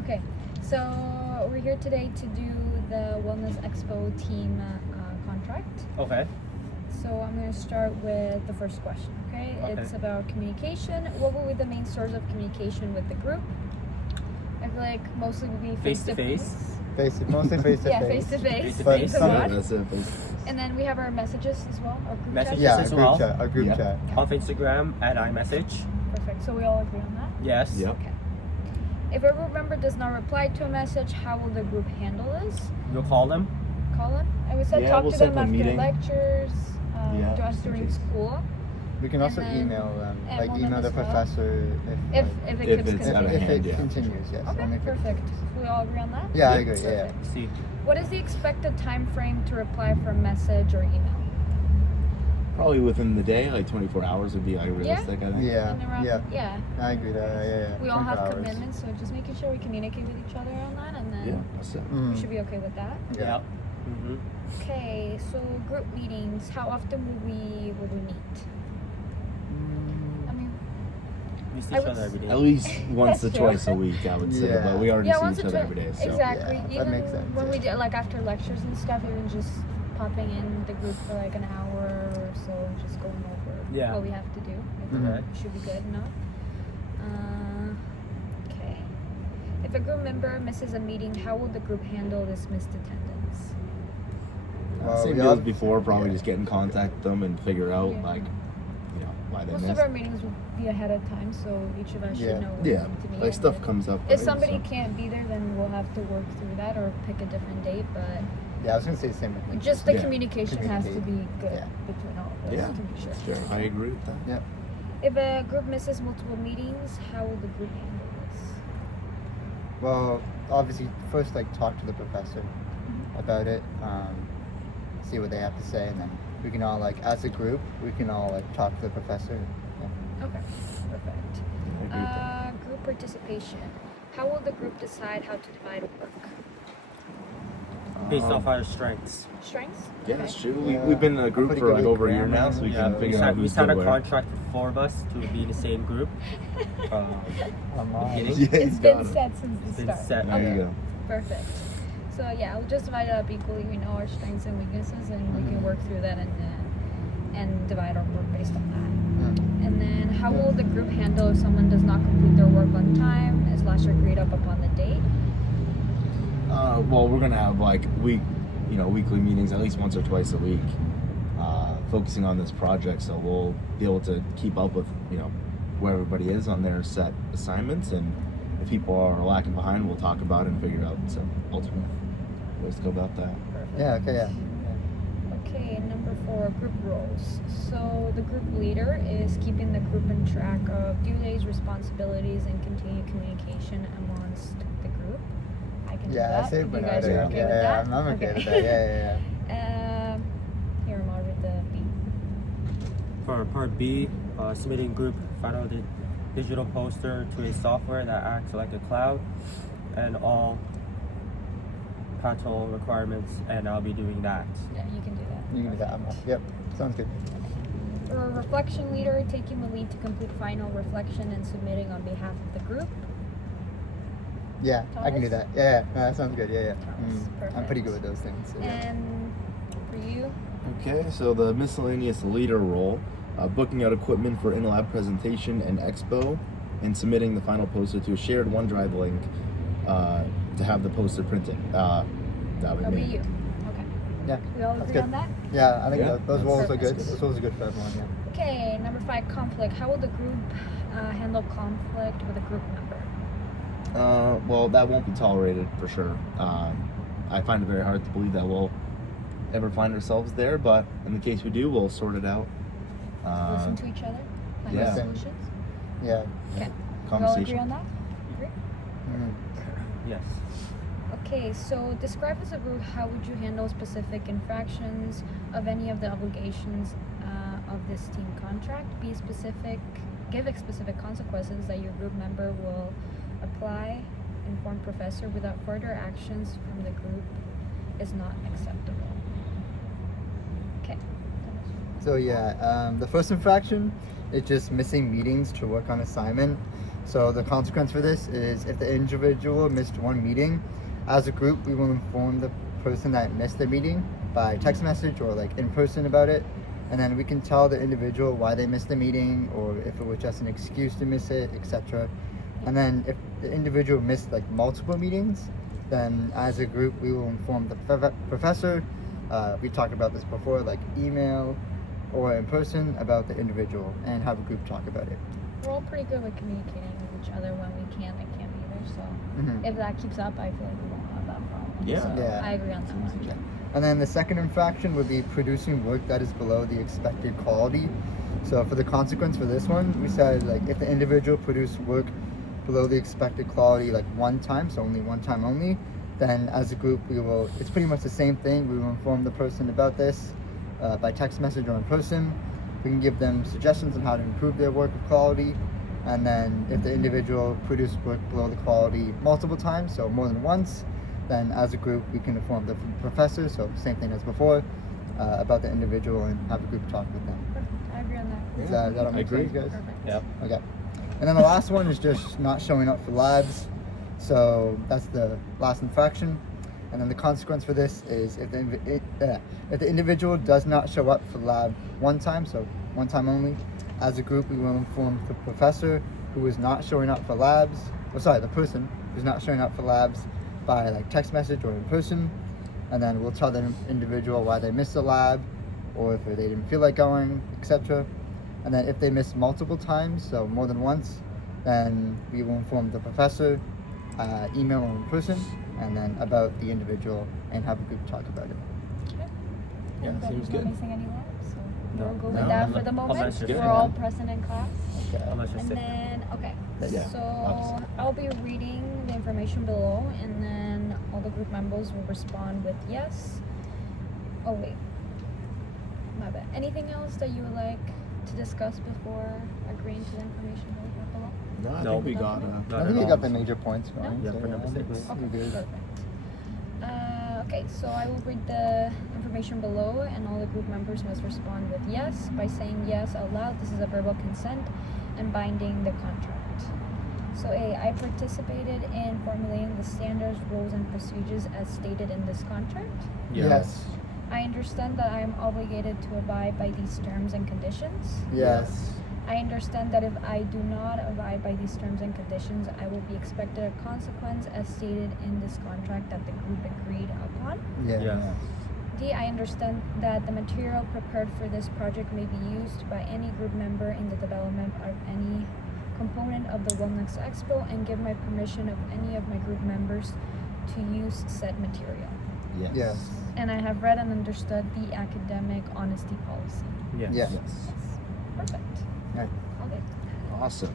Okay, so we're here today to do the Wellness Expo team contract. Okay. So I'm going to start with the first question, okay? It's about communication. What will be the main source of communication with the group? I feel like mostly would be face-to-face. Mostly face to face. Yeah, face-to-face. But Face to some- watch. That's it. And then we have our messages as well, our group Messages. chat. Yeah, as a well. group chat. A group Yeah. chat. Off Instagram at iMessage. Perfect. So we all agree on that? Yes. Yep. Okay. If a group member does not reply to a message, how will the group handle this? You'll call them. Call them? And we said Yeah, talk we'll to set them up a after meeting. lectures, Yeah, to us during just- school. We can also And then- email them, and like one email of the us will. professor If like, it If keeps it's out of continuing. if hand, it yeah. continues, yes. Okay, Only if it perfect. continues. We all agree on that? Yeah, I Yeah. agree. Yeah. Perfect. See. What is the expected time frame to reply for message or email? Probably within the day, like 24 hours would be like realistic, I think. Yeah. And around, Yeah. yeah. I agree. Yeah. We all 24 have hours. commitments, so just making sure we communicate with each other on that, and then Yeah, that's it. Mm. we should be okay with that. Yeah. Mm-hmm. Okay, so group meetings. How often will we meet? I mean, We see I each would other every day. At least once That's or true. twice a week, I would say. Yeah. But we already yeah, see once each or other twice. every day. So. Exactly. Yeah, that Even makes sense, when yeah. we did like after lectures and stuff, even just popping in the group for like an hour or so, and just going over Yeah. what we have to do. I think Mhm. that should be good enough. Okay. If a group member misses a meeting, how will the group handle this missed attendance? Well, Same we deal all- as before. Probably yeah. just get in contact with them and figure out Yeah. like, why they Most missed. of our meetings will be ahead of time, so each of us Yeah. should know when we Yeah, need to meet. like stuff comes up. If right, somebody so. can't be there, then we'll have to work through that or pick a different date. But Yeah, I was gonna say the same. with me. just the Yeah. communication has to be good Yeah. between all of us Yeah. to be sure. Sure, I agree with that. Yeah. If a group misses multiple meetings, how will the group handle this? Well, obviously, first like talk to the professor about it, see what they have to say, and then we can all like, as a group, we can all like talk to the professor. Yeah. Okay, perfect. I agree with that. Group participation. How will the group decide how to divide work? Based off our strengths. Strengths? Yeah, Okay. that's true. Yeah. We've been in a group Pretty for good like with over a year grammar. now, so we Yeah, can we figure out we who's signed good a where. contract for 4 of us to be in the same group. Beginning. Yeah, It's he's been got it. set since the It's been start. set. There you go. Perfect. So yeah, we'll just divide it up equally. We know our strengths and weaknesses, and we can work through that and divide our work based on that. And then, how will the group handle if someone does not complete their work on time, / agreed upon the date? Well, we're gonna have like weekly meetings at least once or twice a week, focusing on this project. So we'll be able to keep up with where everybody is on their set assignments, and if people are lacking behind, we'll talk about it and figure out some ultimate ways to go about that. Perfect. Yeah. Okay. Yeah. Okay, number 4, group roles. So the group leader is keeping the group in track of due days, responsibilities, and continued communication amongst the group. I can do Yeah. that. I say You guys Bernardo. are okay yeah, with that? I'm okay with that. Yeah. Here, I'll read the B. For part B, submitting group final digital poster to a software that acts like a cloud, and all parental requirements, and I'll be doing that. Yeah, you can do that. You can do that. Yep. Sounds good. For a reflection leader, taking the lead to complete final reflection and submitting on behalf of the group. Yeah, I can do Thomas? that. Yeah. No, that sounds good. Yeah. Thomas, I'm pretty perfect. good with those things. So, yeah. And for you, Okay, so the miscellaneous leader role, booking out equipment for in-lab presentation and expo, and submitting the final poster to a shared OneDrive link to have the poster printed. That would that'll be be you. me. Okay. Yeah. We all That's agree good. on that? Yeah, I think Yeah, those roles are good. perfect. Those roles are good for everyone. Yeah. Okay, number 5, conflict. How will the group handle conflict with a group member? Well, that won't be tolerated for sure. I find it very hard to believe that we'll ever find ourselves there, but in the case we do, we'll sort it out. Listen to each other? Find yeah. solutions? Yeah. Okay. We all Conversation. agree on that? Agree? Mm. Yes. Okay, so describe as a group how would you handle specific infractions of any of the obligations of this team contract. Be specific, give specific consequences that your group member will apply. Inform professor without further actions from the group is not acceptable. Okay. So yeah, the first infraction is just missing meetings to work on assignment. So the consequence for this is if the individual missed one meeting, as a group, we will inform the person that missed the meeting by text message or like in person about it. And then we can tell the individual why they missed the meeting or if it was just an excuse to miss it, etc. And then if the individual missed like multiple meetings, then as a group, we will inform the professor. We talked about this before, like email or in person about the individual and have a group talk about it. We're all pretty good with communicating with each other when we can and can't be there. So Mhm. if that keeps up, I feel like we won't have that problem. Yeah. So Yeah. I agree on that one. Okay. And then the second infraction would be producing work that is below the expected quality. So for the consequence for this one, we said like if the individual produced work below the expected quality like one time, so only one time only, then as a group we will, it's pretty much the same thing. We will inform the person about this by text message or in person. We can give them suggestions on how to improve their work quality. And then if the individual produced work below the quality multiple times, so more than once, then as a group we can inform the professor, so same thing as before, about the individual and have a group talk with them. Perfect. I agree on that. Does that all I make agree. sense, guys? Perfect. Yep. Okay. And then the last one is just not showing up for labs. So that's the last infraction. And then the consequence for this is if the individual does not show up for lab one time, so one time only, as a group we will inform the professor who is not showing up for labs, the person who's not showing up for labs by like text message or in person. And then we'll tell the individual why they missed the lab or if they didn't feel like going, etc. And then if they miss multiple times, so more than once, then we will inform the professor, email or in person, and then about the individual and have a group talk about it. Okay. Yeah, Everybody's seems not good. missing any labs, so No. we'll go with No, that I'm for the not- moment. unless you're We're sick. all present in class. Okay. Unless you're And sick. then, okay, Yeah, so obviously. I'll be reading the information below, and then all the group members will respond with yes. Oh wait, my bad. Anything else that you would like to discuss before agreeing to the information below? No, I No. think we got. I Not think at we all. got the major points No? going. Yeah, so for number I think 6. we're good. Perfect. Okay, so I will read the information below, and all the group members must respond with yes by saying yes out loud. This is a verbal consent and binding the contract. So A, I participated in formulating the standards, rules, and procedures as stated in this contract. Yes. I understand that I am obligated to abide by these terms and conditions. Yes. I understand that if I do not abide by these terms and conditions, I will be expected a consequence as stated in this contract that the group agreed upon. Yeah. Yes. D, I understand that the material prepared for this project may be used by any group member in the development of any component of the Wellness Expo and give my permission of any of my group members to use said material. Yes. Yes. And I have read and understood the academic honesty policy. Yes. Yes. Yes. Perfect. Right. Okay. Awesome.